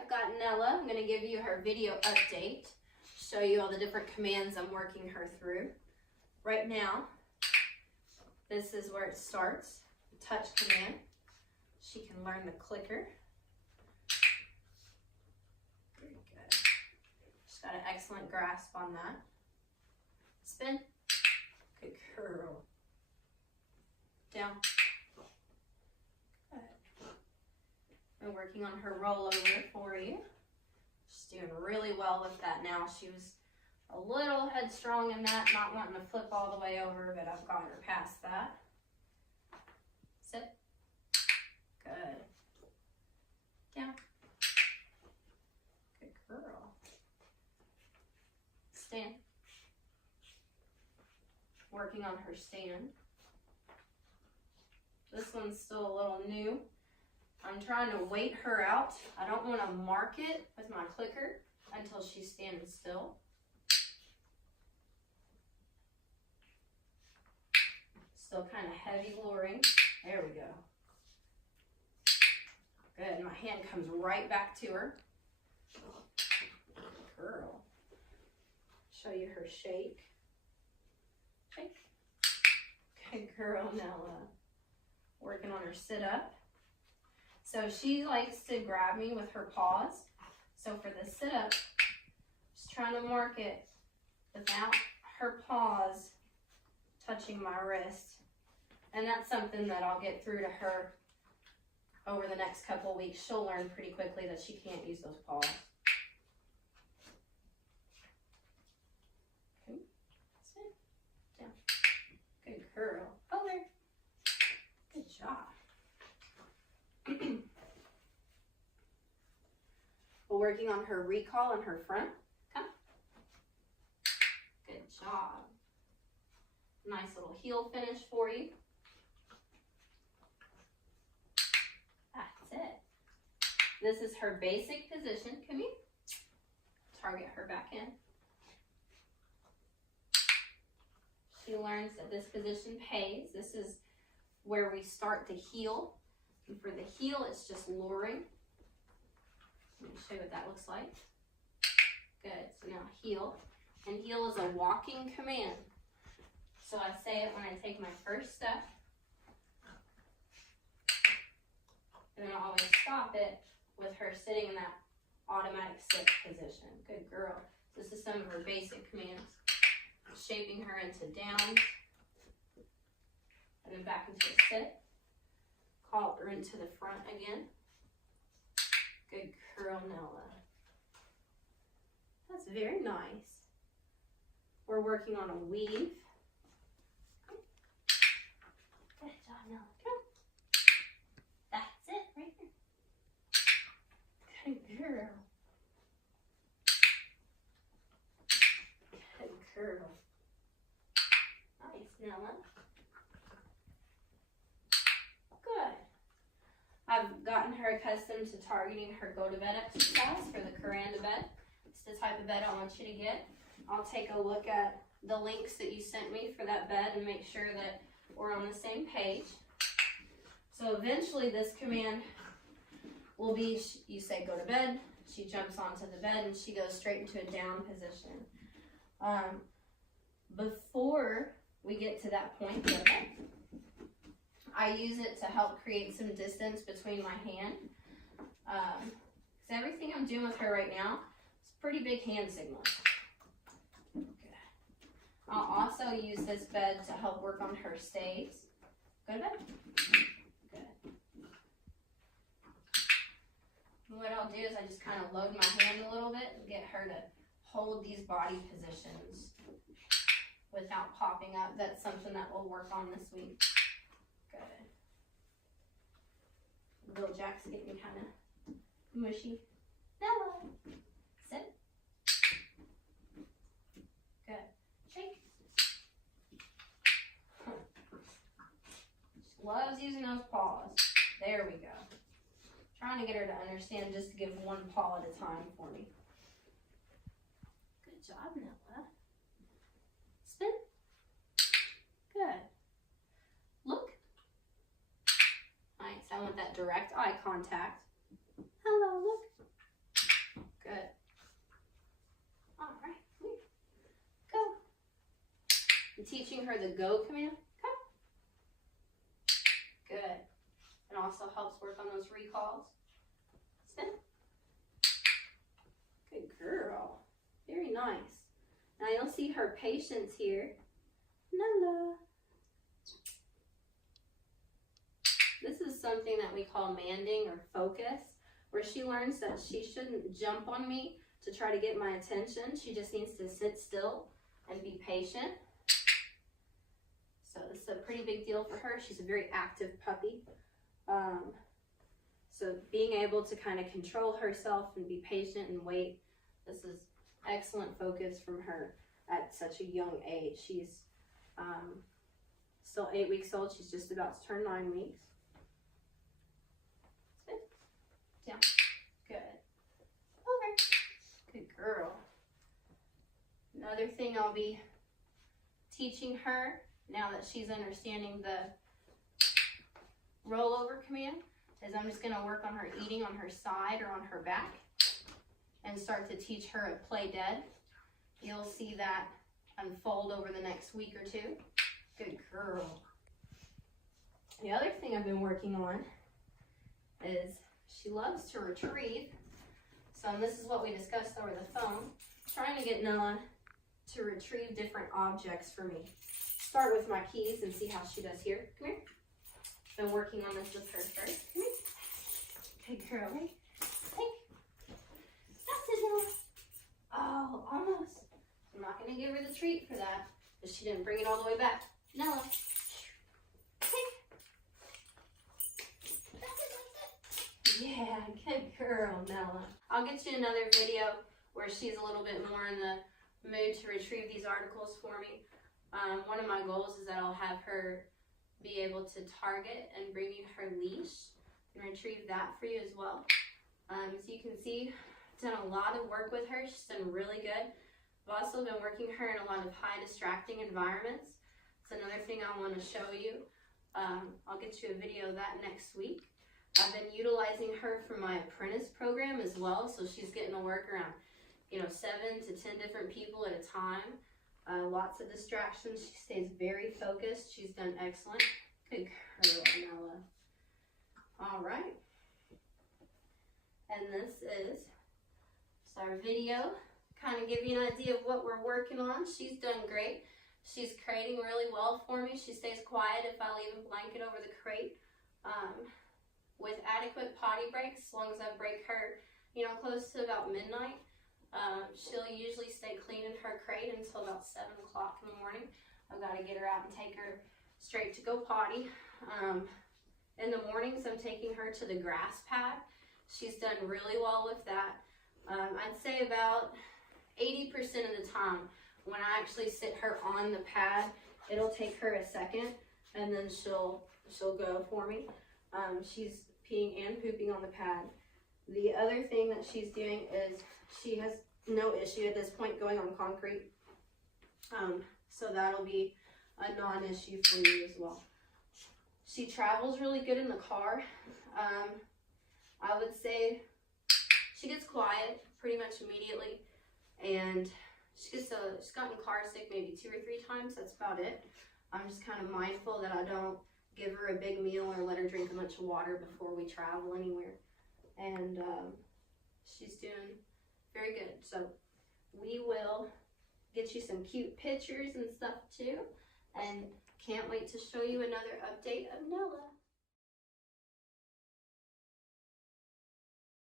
I've got Nela. I'm going to give you her video update, show you all the different commands I'm working her through. Right now, this is where it starts, touch command. She can learn the clicker. Very good. She's got an excellent grasp on that. Spin. Good curl. Down. Good. I'm working on her rollover for you. She's doing really well with that now. She was a little headstrong in that, not wanting to flip all the way over, but I've got her past that. Sit. Good. Down. Good girl. Stand. Working on her stand. This one's still a little new. I'm trying to wait her out. I don't want to mark it with my clicker until she's standing still. Still kind of heavy luring. There we go. Good. My hand comes right back to her. Girl. Show you her shake. Shake. Good girl, Nela. Working on her sit up. So she likes to grab me with her paws. So for the sit up, just trying to mark it without her paws touching my wrist. And that's something that I'll get through to her over the next couple weeks. She'll learn pretty quickly that she can't use those paws. Okay. Sit. Down. Good girl. Over. Good job. We're working on her recall and her front. Come. Good job. Nice little heel finish for you. That's it. This is her basic position. Come here. Target her back in. She learns that this position pays. This is where we start the heel. And for the heel, it's just luring. Let me show you what that looks like. Good. So now heel. And heel is a walking command. So I say it when I take my first step. And then I always stop it with her sitting in that automatic sit position. Good girl. This is some of her basic commands. Shaping her into down. And then back into a sit. Call her into the front again. Good girl, Nela. That's very nice. We're working on a weave. Good job, Nela. Come. That's it right here. Good girl. Good girl. Nice, Nela. Good. I've gotten her accustomed to targeting her go-to-bed exercise for the Coran to bed. It's the type of bed I want you to get. I'll take a look at the links that you sent me for that bed and make sure that we're on the same page. So eventually this command will be, you say go to bed, she jumps onto the bed and she goes straight into a down position. Before we get to that point, I use it to help create some distance between my hand. Because everything I'm doing with her right now is pretty big hand signals. Good. I'll also use this bed to help work on her stays. Go to bed. Good. And what I'll do is I just kind of load my hand a little bit and get her to hold these body positions without popping up. That's something that we'll work on this week. Good. Bill Jack's getting kind of mushy. Nela. Sit. Good. Shake. She loves using those paws. There we go. Trying to get her to understand just to give one paw at a time for me. Good job, Nela. Spin. Good. Look. Alright, so I want that direct eye contact. Hello, look. Good. All right, come here. Go. I'm teaching her the go command. Come. Good. And also helps work on those recalls. Spin. Good girl. Very nice. Now you'll see her patience here. Nela. This is something that we call manding or focus, where she learns that she shouldn't jump on me to try to get my attention. She just needs to sit still and be patient. So this is a pretty big deal for her. She's a very active puppy. So being able to kind of control herself and be patient and wait, this is excellent focus from her at such a young age. She's still 8 weeks old. She's just about to turn 9 weeks. Spin. Down. Good. Over. Good girl. Another thing I'll be teaching her now that she's understanding the rollover command is I'm just going to work on her eating on her side or on her back and start to teach her a play dead. You'll see that unfold over the next week or two. Good girl. The other thing I've been working on is she loves to retrieve. So this is what we discussed over the phone. Trying to get Nela to retrieve different objects for me. Start with my keys and see how she does here. Come here. Been working on this with her first. Come here. Good girl. Hey. That's it, Nela. Oh, almost. I'm not going to give her the treat for that, but she didn't bring it all the way back. Nela. Hey. That's it. Yeah, good girl, Nela. I'll get you another video where she's a little bit more in the mood to retrieve these articles for me. One of my goals is that I'll have her be able to target and bring you her leash and retrieve that for you as well. As you can see, I've done a lot of work with her. She's done really good. I've also been working her in a lot of high distracting environments. It's another thing I want to show you. I'll get you a video of that next week. I've been utilizing her for my apprentice program as well, so she's getting to work around 7 to 10 different people at a time. Lots of distractions. She stays very focused. She's done excellent. Good girl, Nela. All right. And this is our video. Kind of give you an idea of what we're working on. She's done great. She's crating really well for me. She stays quiet if I leave a blanket over the crate. With adequate potty breaks, as long as I break her, close to about midnight. She'll usually stay clean in her crate until about 7 o'clock in the morning. I've got to get her out and take her straight to go potty. In the mornings, I'm taking her to the grass pad. She's done really well with that. I'd say about 80% of the time, when I actually sit her on the pad, it'll take her a second, and then she'll go for me. She's peeing and pooping on the pad. The other thing that she's doing is she has no issue at this point going on concrete. So that'll be a non-issue for you as well. She travels really good in the car. I would say she gets quiet pretty much immediately, and she's gotten car sick maybe 2 or 3 times. That's about it. I'm just kind of mindful that I don't give her a big meal or let her drink a bunch of water before we travel anywhere. And she's doing very good. So we will get you some cute pictures and stuff too. And can't wait to show you another update of Nela.